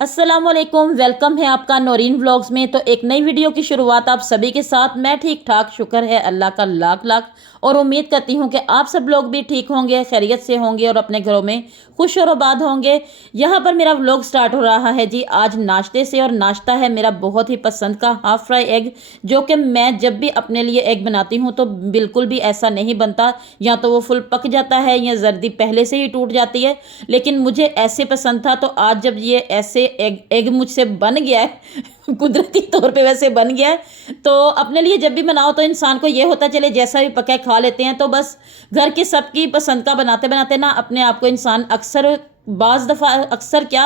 अस्सलामुअलैकुम, वेलकम है आपका नौरीन व्लॉग्स में। तो एक नई वीडियो की शुरुआत आप सभी के साथ। मैं ठीक ठाक, शुक्र है अल्लाह का लाख लाख। और उम्मीद करती हूँ कि आप सब लोग भी ठीक होंगे, खैरियत से होंगे और अपने घरों में खुश और आबाद होंगे। यहाँ पर मेरा व्लॉग स्टार्ट हो रहा है जी आज नाश्ते से। और नाश्ता है मेरा बहुत ही पसंद का हाफ फ्राई एग, जो कि मैं जब भी अपने लिए एग बनाती हूँ तो बिल्कुल भी ऐसा नहीं बनता, या तो वो फुल पक जाता है या जर्दी पहले से ही टूट जाती है। लेकिन मुझे ऐसे पसंद था, तो आज जब ये ऐसे एग एग मुझसे बन गया है कुदरती तौर पे वैसे बन गया है, तो अपने लिए जब भी बनाओ तो इंसान को ये होता चले जैसा भी पका है खा लेते हैं। तो बस घर की सबकी पसंद का बनाते बनाते ना अपने आप को इंसान अक्सर बाज़ दफ़ा अक्सर क्या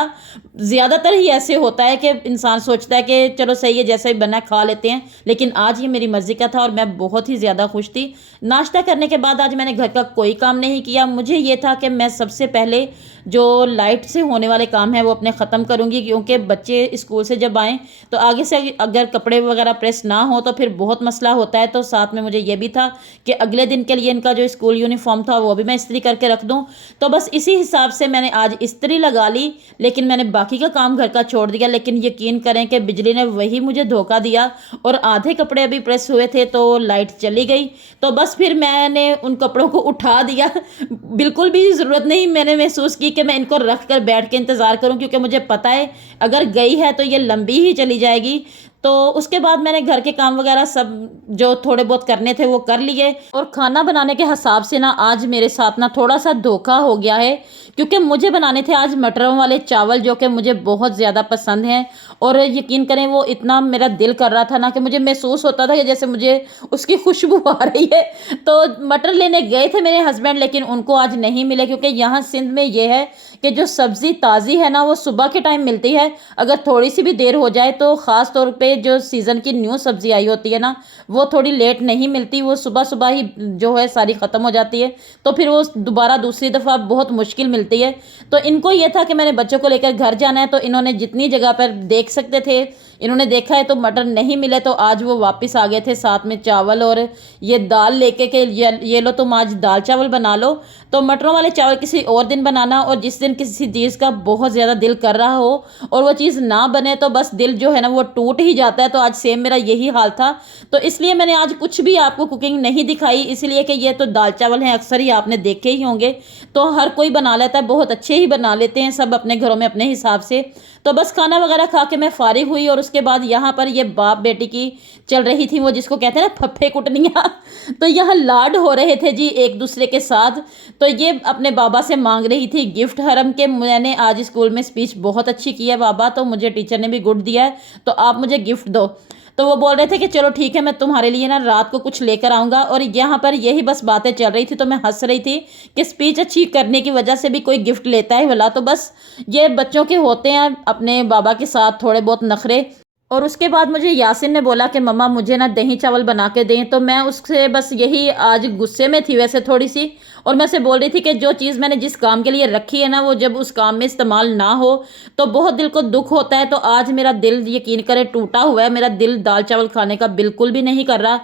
ज़्यादातर ही ऐसे होता है कि इंसान सोचता है कि चलो सही है, जैसा भी बना है खा लेते हैं। लेकिन आज ये मेरी मर्ज़ी का था और मैं बहुत ही ज़्यादा खुश थी। नाश्ता करने के बाद आज मैंने घर का कोई काम नहीं किया। मुझे ये था कि मैं सबसे पहले जो लाइट से होने वाले काम हैं वो अपने ख़त्म करूँगी, क्योंकि बच्चे स्कूल से जब आएँ तो आगे से अगर कपड़े वगैरह प्रेस ना हो तो फिर बहुत मसला होता है। तो साथ में मुझे ये भी था कि अगले दिन के लिए इनका जो स्कूल यूनिफॉर्म था वो भी मैं इस्त्री करके रख दूँ। तो बस इसी हिसाब से मैंने आज इस्त्री लगा ली, लेकिन मैंने बाकी का काम घर का छोड़ दिया। लेकिन यकीन करें कि बिजली ने वही मुझे धोखा दिया और आधे कपड़े अभी प्रेस हुए थे तो लाइट चली गई। तो बस फिर मैंने उन कपड़ों को उठा दिया। बिल्कुल भी ज़रूरत नहीं मैंने महसूस की कि मैं इनको रख कर बैठ के इंतज़ार करूं, क्योंकि मुझे पता है अगर गई है तो ये लंबी ही चली जाएगी। तो उसके बाद मैंने घर के काम वगैरह सब जो थोड़े बहुत करने थे वो कर लिए। और खाना बनाने के हिसाब से ना आज मेरे साथ ना थोड़ा सा धोखा हो गया है, क्योंकि मुझे बनाने थे आज मटरों वाले चावल, जो कि मुझे बहुत ज़्यादा पसंद हैं। और यकीन करें वो इतना मेरा दिल कर रहा था ना कि मुझे महसूस होता था कि जैसे मुझे उसकी खुशबू आ रही है। तो मटर लेने गए थे मेरे हस्बैंड, लेकिन उनको आज नहीं मिले, क्योंकि यहाँ सिंध में ये है कि जो सब्ज़ी ताज़ी है ना वो सुबह के टाइम मिलती है। अगर थोड़ी सी भी देर हो जाए तो ख़ास तौर पे जो सीज़न की न्यू सब्ज़ी आई होती है ना वो थोड़ी लेट नहीं मिलती, वो सुबह सुबह ही जो है सारी ख़त्म हो जाती है। तो फिर वो दोबारा दूसरी दफ़ा बहुत मुश्किल मिलती है। तो इनको ये था कि मैंने बच्चों को लेकर घर जाना है, तो इन्होंने जितनी जगह पर देख सकते थे इन्होंने देखा है। तो मटर नहीं मिले तो आज वो वापस आ गए थे साथ में चावल और ये दाल लेके के ये लो तुम आज दाल चावल बना लो। तो मटरों वाले चावल किसी और दिन बनाना, और जिस दिन किसी चीज़ का बहुत ज़्यादा दिल कर रहा हो और वो चीज़ ना बने तो बस दिल जो है ना वो टूट ही जाता है। तो आज सेम मेरा यही हाल था। तो इसलिए मैंने आज कुछ भी आपको कुकिंग नहीं दिखाई, इसलिए कि ये तो दाल चावल हैं, अक्सर ही आपने देखे ही होंगे। तो हर कोई बना लेता है, बहुत अच्छे ही बना लेते हैं सब अपने घरों में अपने हिसाब से। तो बस खाना वगैरह खा के मैं फारिग हुई, और उसके बाद यहाँ पर ये बाप बेटी की चल रही थी, वो जिसको कहते हैं ना फप्फे कुटनियाँ। तो यहाँ लाड हो रहे थे जी एक दूसरे के साथ। तो ये अपने बाबा से मांग रही थी गिफ्ट हरम के, मैंने आज स्कूल में स्पीच बहुत अच्छी की है बाबा, तो मुझे टीचर ने भी गुड दिया है, तो आप मुझे गिफ्ट दो। तो वो बोल रहे थे कि चलो ठीक है मैं तुम्हारे लिए ना रात को कुछ लेकर आऊँगा। और यहाँ पर यही बस बातें चल रही थी, तो मैं हंस रही थी कि स्पीच अच्छी करने की वजह से भी कोई गिफ्ट लेता है भला। तो बस ये बच्चों के होते हैं अपने बाबा के साथ थोड़े बहुत नखरे। और उसके बाद मुझे यासिन ने बोला कि मम्मा मुझे ना दही चावल बना के दें, तो मैं उससे बस यही आज गुस्से में थी वैसे थोड़ी सी। और मैं से बोल रही थी कि जो चीज़ मैंने जिस काम के लिए रखी है ना वो जब उस काम में इस्तेमाल ना हो तो बहुत दिल को दुख होता है। तो आज मेरा दिल यकीन करे टूटा हुआ है, मेरा दिल दाल चावल खाने का बिल्कुल भी नहीं कर रहा।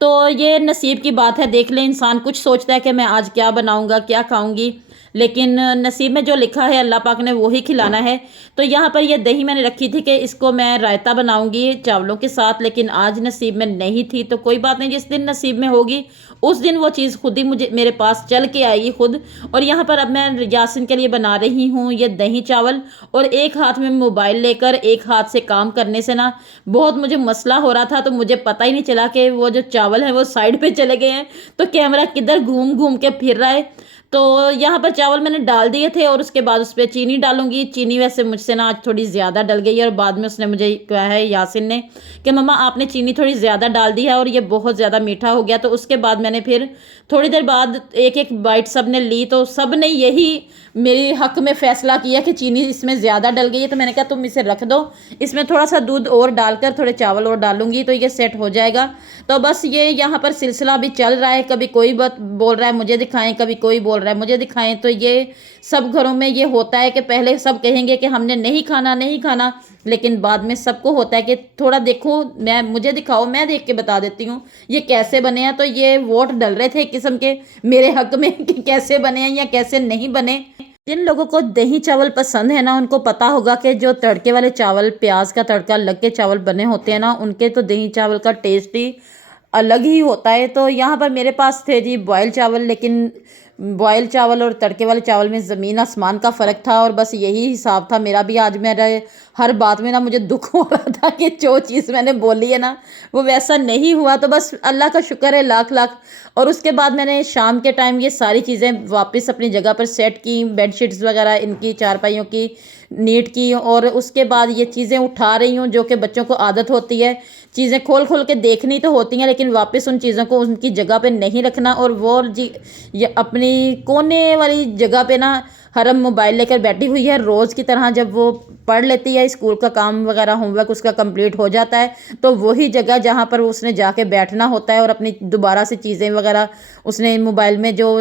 तो ये नसीब की बात है, देख ले इंसान कुछ सोचता है कि मैं आज क्या बनाऊंगा क्या खाऊंगी, लेकिन नसीब में जो लिखा है अल्लाह पाक ने वो ही खिलाना है। तो यहाँ पर ये दही मैंने रखी थी कि इसको मैं रायता बनाऊंगी चावलों के साथ, लेकिन आज नसीब में नहीं थी। तो कोई बात नहीं, जिस दिन नसीब में होगी उस दिन वो चीज़ खुद ही मुझे मेरे पास चल के आएगी खुद। और यहाँ पर अब मैं यासिन के लिए बना रही हूँ ये दही चावल, और एक हाथ में मोबाइल लेकर एक हाथ से काम करने से ना बहुत मुझे मसला हो रहा था। तो मुझे पता ही नहीं चला कि वो जो चावल है वो साइड पे चले गए हैं, तो कैमरा किधर घूम घूम के फिर रहा है। तो यहाँ पर चावल मैंने डाल दिए थे और उसके बाद उस पर चीनी डालूंगी। चीनी वैसे मुझसे ना आज थोड़ी ज़्यादा डल गई है, और बाद में उसने मुझे कहा है यासिन ने कि मम्मा आपने चीनी थोड़ी ज़्यादा डाल दी है और ये बहुत ज़्यादा मीठा हो गया। तो उसके बाद मैंने फिर थोड़ी देर बाद एक एक बाइट सब ने ली, तो सब ने यही मेरे हक में फ़ैसला किया कि चीनी इसमें ज़्यादा डल गई है। तो मैंने कहा तुम इसे रख दो, इसमें थोड़ा सा दूध और डालकर थोड़े चावल और डालूंगी तो ये सेट हो जाएगा। तो बस ये यहाँ पर सिलसिला भी चल रहा है, कभी कोई बात बोल रहा है मुझे दिखाएं, कभी कोई बोल रहा है मुझे दिखाएं। तो ये सब घरों में ये होता है कि पहले सब कहेंगे कि हमने नहीं खाना नहीं खाना, लेकिन बाद में सबको होता है कि थोड़ा देखो मैं मुझे दिखाओ मैं देख के बता देती हूँ ये कैसे बने हैं। तो ये वोट डल रहे थे एक किस्म के मेरे हक में कि कैसे बने हैं या कैसे नहीं बने। जिन लोगों को दही चावल पसंद है ना, उनको पता होगा कि जो तड़के वाले चावल, प्याज का तड़का लग के चावल बने होते हैं ना, उनके तो दही चावल का टेस्ट ही अलग ही होता है। तो यहाँ पर मेरे पास थे जी बॉयल चावल, लेकिन बॉयल चावल और तड़के वाले चावल में ज़मीन आसमान का फ़र्क था। और बस यही हिसाब था मेरा भी। आज मेरा हर बात में ना मुझे दुख हो रहा था कि जो चीज़ मैंने बोली है ना वो वैसा नहीं हुआ। तो बस अल्लाह का शुक्र है लाख लाख। और उसके बाद मैंने शाम के टाइम ये सारी चीज़ें वापस अपनी जगह पर सेट की, बेडशीट्स वगैरह इनकी, चारपाइयों की नीट की। और उसके बाद ये चीज़ें उठा रही हूँ, जो कि बच्चों को आदत होती है चीज़ें खोल खोल के देखनी तो होती हैं, लेकिन वापस उन चीज़ों को उनकी जगह पे नहीं रखना। और वो जी ये अपनी कोने वाली जगह पे ना हरम मोबाइल लेकर बैठी हुई है। रोज़ की तरह जब वो पढ़ लेती है, स्कूल का काम वगैरह होमवर्क उसका कंप्लीट हो जाता है, तो वही जगह जहाँ पर उसने जाके बैठना होता है और अपनी दोबारा से चीज़ें वगैरह उसने मोबाइल में जो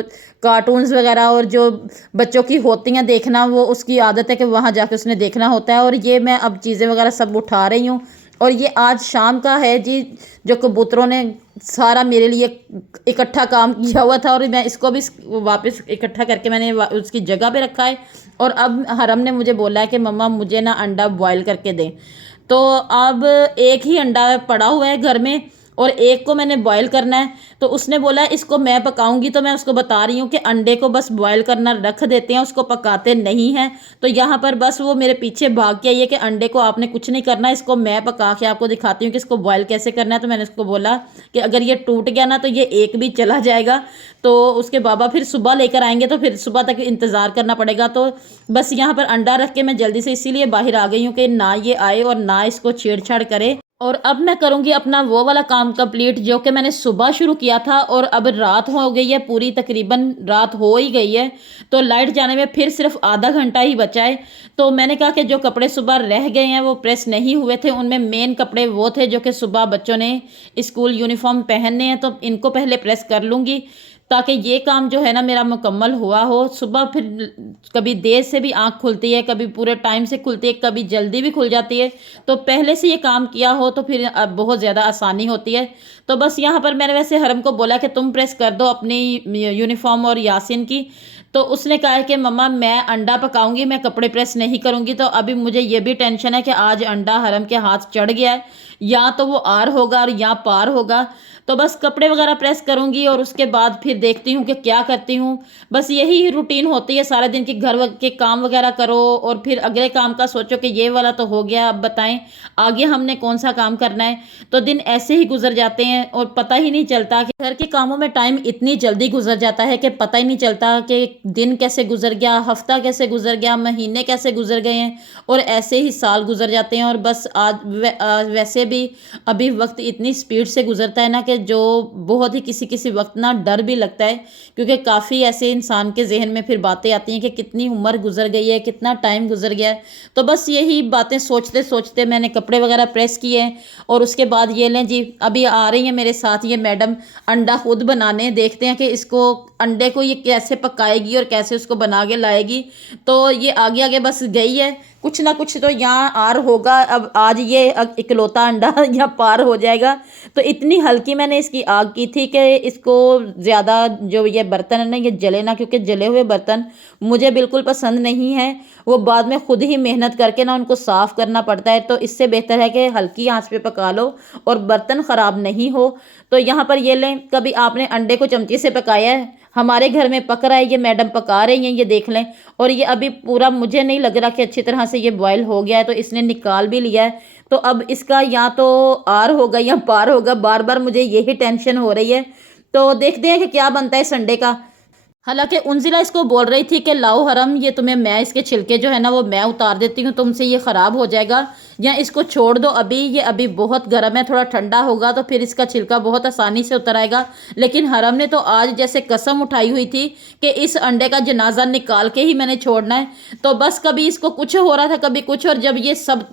कार्टून्स वगैरह और जो बच्चों की होती हैं देखना, वो उसकी आदत है कि वहाँ जाके उसने देखना होता है। और ये मैं अब चीज़ें वगैरह सब उठा रही हूँ। और ये आज शाम का है जी, जो कबूतरों ने सारा मेरे लिए इकट्ठा काम किया हुआ था। और मैं इसको भी वापस इकट्ठा करके मैंने उसकी जगह पे रखा है। और अब हरम ने मुझे बोला है कि मम्मा मुझे ना अंडा बॉयल करके दें। तो अब एक ही अंडा पड़ा हुआ है घर में और एक को मैंने बॉयल करना है। तो उसने बोला इसको मैं पकाऊंगी। तो मैं उसको बता रही हूँ कि अंडे को बस बॉयल करना रख देते हैं, उसको पकाते नहीं हैं। तो यहाँ पर बस वो मेरे पीछे भाग के आई है कि अंडे को आपने कुछ नहीं करना, इसको मैं पका के आपको दिखाती हूँ कि इसको बॉयल कैसे करना है। तो मैंने उसको बोला कि अगर ये टूट गया ना तो ये एक भी चला जाएगा, तो उसके बाबा फिर सुबह लेकर आएंगे, तो फिर सुबह तक इंतज़ार करना पड़ेगा। तो बस यहाँ पर अंडा रख के मैं जल्दी से इसीलिए बाहर आ गई हूँ कि ना ये आए और ना इसको छेड़छाड़ करे। और अब मैं करूँगी अपना वो वाला काम कंप्लीट जो कि मैंने सुबह शुरू किया था। और अब रात हो गई है, पूरी तकरीबन रात हो ही गई है। तो लाइट जाने में फिर सिर्फ आधा घंटा ही बचा है। तो मैंने कहा कि जो कपड़े सुबह रह गए हैं वो प्रेस नहीं हुए थे, उनमें मेन कपड़े वो थे जो कि सुबह बच्चों ने स्कूल यूनिफॉर्म पहनने हैं, तो इनको पहले प्रेस कर लूँगी ताकि ये काम जो है ना मेरा मुकम्मल हुआ हो। सुबह फिर कभी देर से भी आँख खुलती है, कभी पूरे टाइम से खुलती है, कभी जल्दी भी खुल जाती है। तो पहले से ये काम किया हो तो फिर अब बहुत ज़्यादा आसानी होती है। तो बस यहाँ पर मैंने वैसे हरम को बोला कि तुम प्रेस कर दो अपनी यूनिफॉर्म और यासिन की। तो उसने कहा है कि मम्मा मैं अंडा पकाऊंगी, मैं कपड़े प्रेस नहीं करूंगी। तो अभी मुझे ये भी टेंशन है कि आज अंडा हरम के हाथ चढ़ गया है, या तो वो आर होगा और या पार होगा। तो बस कपड़े वगैरह प्रेस करूंगी और उसके बाद फिर देखती हूँ कि क्या करती हूँ। बस यही रूटीन होती है सारे दिन की, के काम वगैरह करो और फिर अगले काम का सोचो कि ये वाला तो हो गया, अब बताएं आगे हमने कौन सा काम करना है। तो दिन ऐसे ही गुजर जाते हैं और पता ही नहीं चलता कि घर के कामों में टाइम इतनी जल्दी गुजर जाता है कि पता ही नहीं चलता कि दिन कैसे गुजर गया, हफ्ता कैसे गुजर गया, महीने कैसे गुजर गए हैं। और ऐसे ही साल गुजर जाते हैं। और बस आज वैसे भी अभी वक्त इतनी स्पीड से गुजरता है ना कि जो बहुत ही किसी किसी वक्त ना डर भी लगता है, क्योंकि काफ़ी ऐसे इंसान के जहन में फिर बातें आती हैं कि कितनी उम्र गुजर गई है, कितना टाइम गुजर गया है। तो बस यही बातें सोचते सोचते मैंने कपड़े वगैरह प्रेस किए। और उसके बाद ये लें जी, अभी आ रही है मेरे साथ ये मैडम अंडा खुद बनाने। देखते हैं कि इसको अंडे को ये कैसे पकाएगी और कैसे उसको बना के लाएगी। तो ये आगे आगे बस गई है, कुछ ना कुछ तो यहाँ आर होगा। अब आज ये इकलौता अंडा यहाँ पार हो जाएगा। तो इतनी हल्की मैंने इसकी आग की थी कि इसको ज़्यादा जो ये बर्तन है ना ये जले ना, क्योंकि जले हुए बर्तन मुझे बिल्कुल पसंद नहीं है। वो बाद में खुद ही मेहनत करके ना उनको साफ़ करना पड़ता है। तो इससे बेहतर है कि हल्की आंच पे पका लो और बर्तन ख़राब नहीं हो। तो यहाँ पर ये लें, कभी आपने अंडे को चमचे से पकाया है? हमारे घर में पक रहा है, ये मैडम पका रही हैं, ये देख लें। और ये अभी पूरा मुझे नहीं लग रहा कि अच्छी तरह से ये बॉयल हो गया है। तो इसने निकाल भी लिया है। तो अब इसका या तो आर होगा या पार होगा, बार बार मुझे यही टेंशन हो रही है। तो देखते हैं कि क्या बनता है संडे का। हालांकि उन्जिला इसको बोल रही थी कि लाओ हरम, ये तुम्हें मैं इसके छिलके जो है ना वो मैं उतार देती हूँ, तुमसे ये ख़राब हो जाएगा, या इसको छोड़ दो अभी, ये अभी बहुत गर्म है, थोड़ा ठंडा होगा तो फिर इसका छिलका बहुत आसानी से उतर आएगा। लेकिन हरम ने तो आज जैसे कसम उठाई हुई थी कि इस अंडे का जनाजा निकाल के ही मैंने छोड़ना है। तो बस कभी इसको कुछ हो रहा था, कभी कुछ, और जब ये सब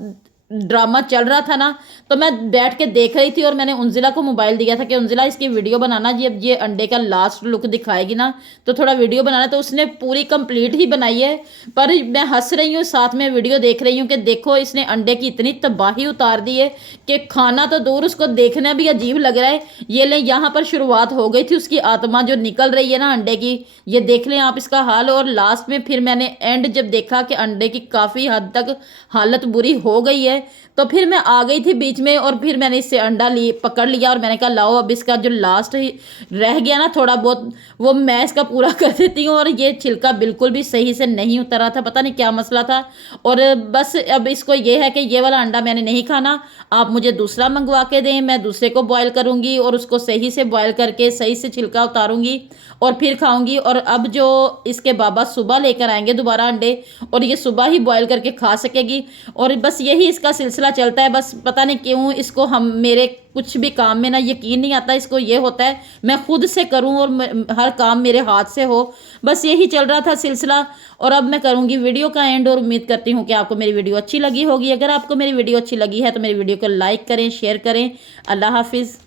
ड्रामा चल रहा था ना, तो मैं बैठ के देख रही थी और मैंने उंजिला को मोबाइल दिया था कि उंजिला इसकी वीडियो बनाना, ये अंडे का लास्ट लुक दिखाएगी ना तो थोड़ा वीडियो बनाना। तो उसने पूरी कंप्लीट ही बनाई है, पर मैं हंस रही हूँ, साथ में वीडियो देख रही हूँ कि देखो इसने अंडे की इतनी तबाही उतार दी है कि खाना तो दूर, उसको देखना भी अजीब लग रहा है। ये ले यहाँ पर शुरुआत हो गई थी उसकी आत्मा जो निकल रही है ना अंडे की, ये देख लें आप इसका हाल। और लास्ट में फिर मैंने एंड जब देखा कि अंडे की काफ़ी हद तक हालत बुरी हो गई है, तो फिर मैं आ गई थी बीच में और फिर मैंने इससे अंडा पकड़ लिया और मैंने कहा लाओ अब इसका जो लास्ट ही रह गया ना थोड़ा बहुत, वो मैं इसका पूरा कर देती हूँ। और ये छिलका बिल्कुल भी सही से नहीं उतरा था, पता नहीं क्या मसला था। और बस अब इसको ये है कि ये वाला अंडा मैंने नहीं खाना, आप मुझे दूसरा मंगवा के दें, मैं दूसरे को बॉयल करूँगी और उसको सही से बॉयल करके सही से छिलका उतारूँगी और फिर खाऊंगी। और अब जो इसके बाबा सुबह लेकर आएंगे दोबारा अंडे, और ये सुबह ही बॉयल करके खा सकेगी। और बस यही इसका सिलसिला चलता है। बस पता नहीं क्यों इसको हम मेरे कुछ भी काम में ना यकीन नहीं आता, इसको ये होता है मैं खुद से करूं और हर काम मेरे हाथ से हो। बस यही चल रहा था सिलसिला। और अब मैं करूंगी वीडियो का एंड और उम्मीद करती हूँ कि आपको मेरी वीडियो अच्छी लगी होगी। अगर आपको मेरी वीडियो अच्छी लगी है तो मेरी वीडियो को लाइक करें, शेयर करें। अल्लाह हाफिज़।